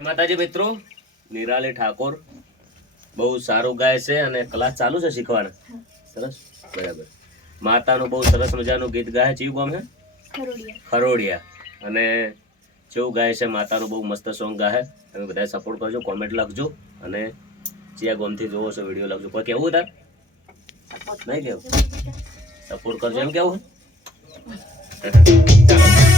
માતાજી મિત્રો નિરાલી ઠાકોર બહુ સારું ગાય છે અને ક્લાસ ચાલુ છે શીખવાના. સરસ? બરાબર. માતાનું બહુ સરસ મજાનું ગીત ગાય છે. એવું ગામ ખરોડિયા. અને જેવું ગાય છે માતાનું બહુ મસ્ત સોંગ ગાય તમે બધા સપોર્ટ કરજો કોમેન્ટ લખજો અને જ્યાં ગોમથી જોવો છો વીડિયો લખજો. કોઈ કેવું તાર? નહીં કેવું? સપોર્ટ કરજો. એમ કેવું